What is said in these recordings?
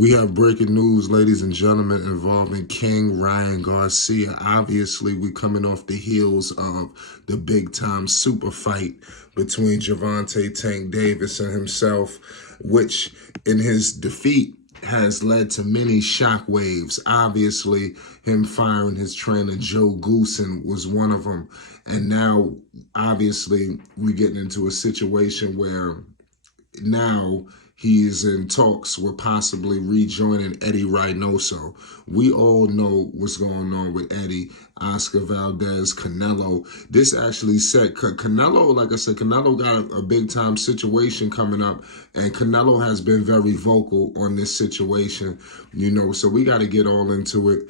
We have breaking news, ladies and gentlemen, involving King Ryan Garcia. Obviously, we're coming off the heels of the big-time super fight between Gervonta Tank Davis and himself, which in his defeat has led to many shockwaves. Obviously, him firing his trainer, Joe Goosen, was one of them. And now, obviously, we're getting into a situation where now he's in talks with possibly rejoining Eddy Reynoso. We all know what's going on with Eddy, Oscar Valdez, Canelo. This actually said Canelo, like I said, Canelo got a big time situation coming up, and Canelo has been very vocal on this situation, so we got to get all into it.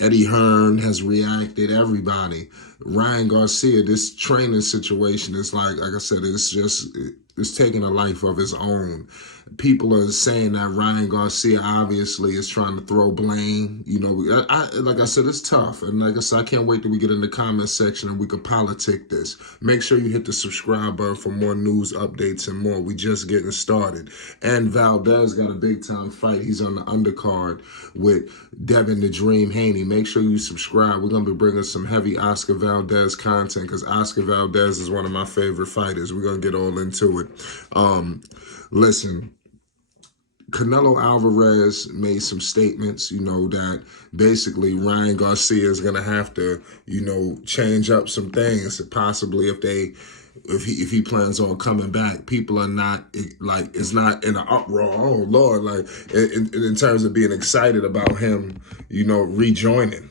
Eddie Hearn has reacted, everybody. Ryan Garcia, this training situation is like I said, it's taking a life of its own. People are saying that Ryan Garcia obviously is trying to throw blame. Like I said, it's tough. And like I said, I can't wait till we get in the comment section and we can politic this. Make sure you hit the subscribe button for more news updates and more. We just getting started. And Valdez got a big time fight. He's on the undercard with Devin the Dream Haney. Make sure you subscribe. We're going to be bringing some heavy Oscar Valdez content because Oscar Valdez is one of my favorite fighters. We're going to get all into it. Listen, Canelo Alvarez made some statements, that basically Ryan Garcia is going to have to, change up some things. Possibly if he plans on coming back, people are not it's not in an uproar. Oh Lord, in terms of being excited about him, rejoining,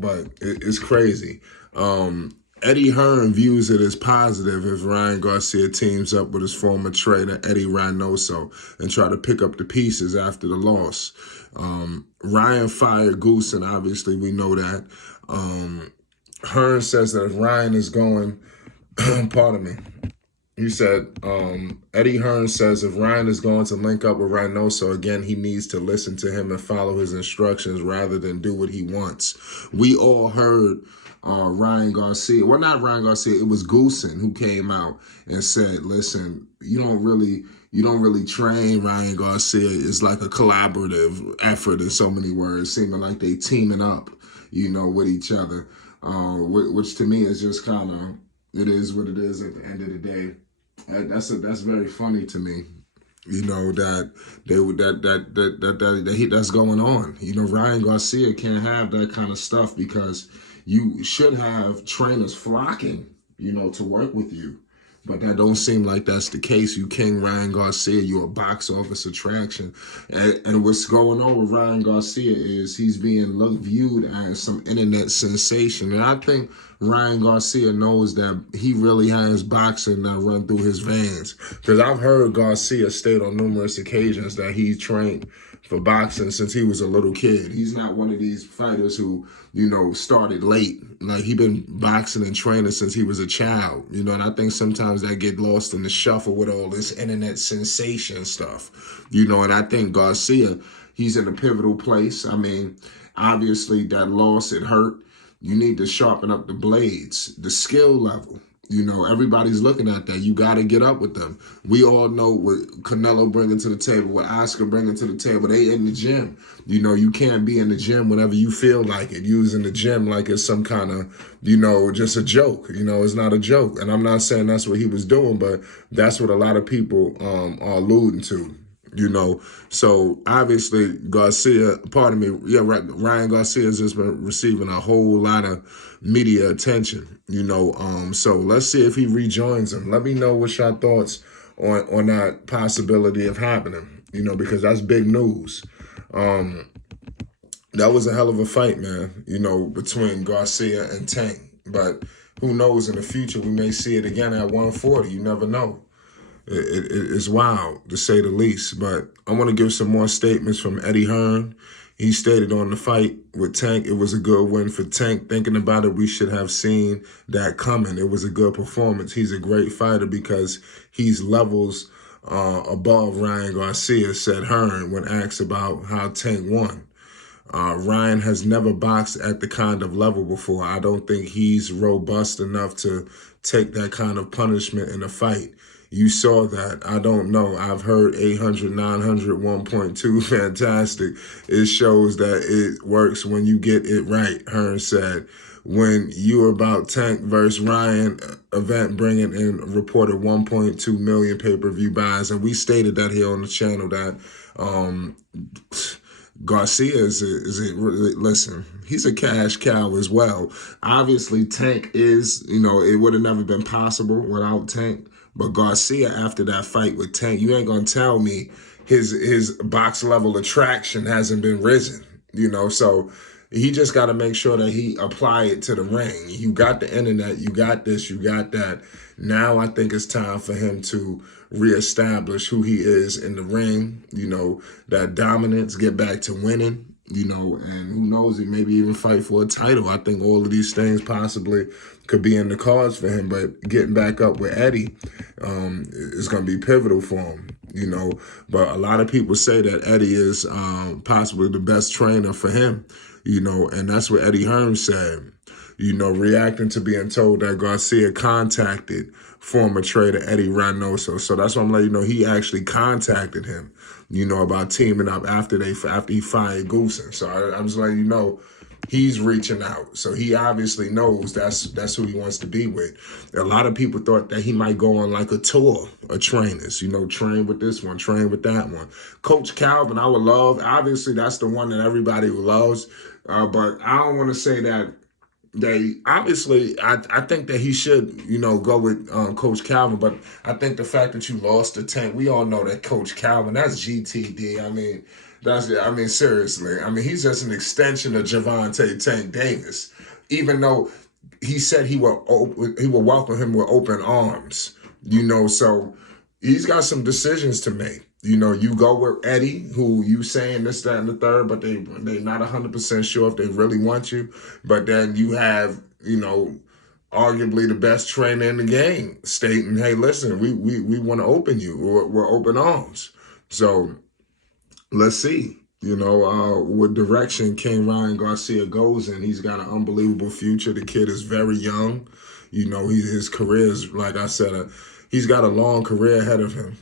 but it's crazy. Eddie Hearn views it as positive if Ryan Garcia teams up with his former trainer, Eddy Reynoso, and try to pick up the pieces after the loss. Ryan fired Goosen, obviously, we know that. Hearn says that if Ryan is going, pardon me, he said, Eddie Hearn says if Ryan is going to link up with Reynoso again, he needs to listen to him and follow his instructions rather than do what he wants. We all heard Ryan Garcia, well, not Ryan Garcia, it was Goosen who came out and said, listen, you don't really train Ryan Garcia. It's like a collaborative effort in so many words, seeming like they teaming up, with each other, which to me is just kind of, it is what it is at the end of the day. That's very funny to me. That's going on. Ryan Garcia can't have that kind of stuff because you should have trainers flocking, to work with you. But that don't seem like that's the case. You King Ryan Garcia, you're a box office attraction. And what's going on with Ryan Garcia is he's being viewed as some internet sensation. And I think Ryan Garcia knows that he really has boxing that run through his veins. Because I've heard Garcia state on numerous occasions that he trained for boxing since he was a little kid. He's not one of these fighters who, started late. Like, he been boxing and training since he was a child, and I think sometimes that get lost in the shuffle with all this internet sensation stuff, and I think Garcia, he's in a pivotal place. I mean, obviously that loss, it hurt. You need to sharpen up the blades, the skill level. Everybody's looking at that. You got to get up with them. We all know what Canelo bringing to the table, what Oscar bringing to the table. They in the gym. You can't be in the gym whenever you feel like it. You was in the gym like it's some kind of, just a joke. It's not a joke. And I'm not saying that's what he was doing, but that's what a lot of people are alluding to. So obviously Garcia, Ryan Garcia has just been receiving a whole lot of media attention, so let's see if he rejoins him. Let me know what's your thoughts on that possibility of happening, because that's big news. That was a hell of a fight, man, between Garcia and Tank, but who knows, in the future we may see it again at 140. You never know. It's wild, to say the least. But I want to give some more statements from Eddie Hearn. He stated on the fight with Tank, it was a good win for Tank. Thinking about it, we should have seen that coming. It was a good performance. He's a great fighter because he's levels above Ryan Garcia, said Hearn when asked about how Tank won. Ryan has never boxed at the kind of level before. I don't think he's robust enough to take that kind of punishment in a fight. you saw that. I don't know. I've heard 800, 900, 1.2, fantastic. It shows that it works when you get it right, Hearn said. When you about Tank versus Ryan event bringing in reported 1.2 million pay-per-view buys, and we stated that here on the channel that Garcia listen, he's a cash cow as well. Obviously, Tank is, it would have never been possible without Tank. But Garcia, after that fight with Tank, you ain't gonna tell me his box level attraction hasn't been risen, so he just got to make sure that he apply it to the ring. You got the internet, you got this, you got that. Now I think it's time for him to reestablish who he is in the ring, that dominance, get back to winning, and who knows, he maybe even fight for a title. I think all of these things possibly could be in the cards for him, but getting back up with Eddy is going to be pivotal for him. But a lot of people say that Eddy is possibly the best trainer for him, and that's what Eddie Hearn said, reacting to being told that Garcia contacted former trader Eddy Reynoso. So that's why I'm letting you know he actually contacted him, about teaming up after he fired Goosen. So I'm just letting you know he's reaching out. So he obviously knows that's who he wants to be with. A lot of people thought that he might go on like a tour of trainers, train with this one, train with that one. Coach Calvin, I would love. Obviously, that's the one that everybody loves. But I don't want to say that obviously, I think that he should, go with Coach Calvin. But I think the fact that you lost the Tank, we all know that Coach Calvin, that's GTD. Seriously. He's just an extension of Gervonta Tank Davis. Even though he said he will welcome him with open arms, so he's got some decisions to make. You go with Eddy, who you saying this, that, and the third, but they not 100% sure if they really want you. But then you have, arguably the best trainer in the game stating, hey, listen, we want to open you. We're open arms. So let's see, what direction King Ryan Garcia goes in. He's got an unbelievable future. The kid is very young. His career is, like I said, he's got a long career ahead of him,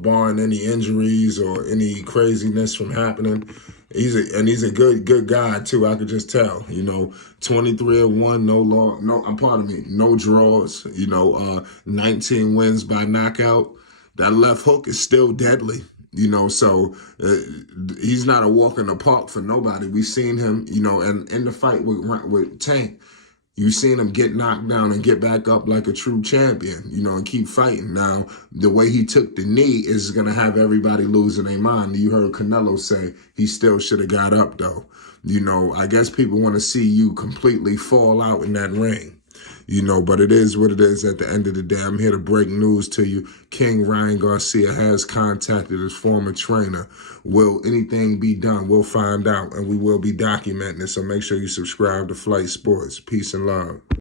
barring any injuries or any craziness from happening. He's a good guy too. I could just tell, 23-1, no draws, 19 wins by knockout. That left hook is still deadly, so he's not a walk in the park for nobody. We've seen him, and in the fight with Tank, you've seen him get knocked down and get back up like a true champion, and keep fighting. Now, the way he took the knee is going to have everybody losing their mind. You heard Canelo say he still should have got up, though. I guess people want to see you completely fall out in that ring. But it is what it is at the end of the day. I'm here to break news to you. King Ryan Garcia has contacted his former trainer. Will anything be done? We'll find out, and we will be documenting it. So make sure you subscribe to Flight Sports. Peace and love.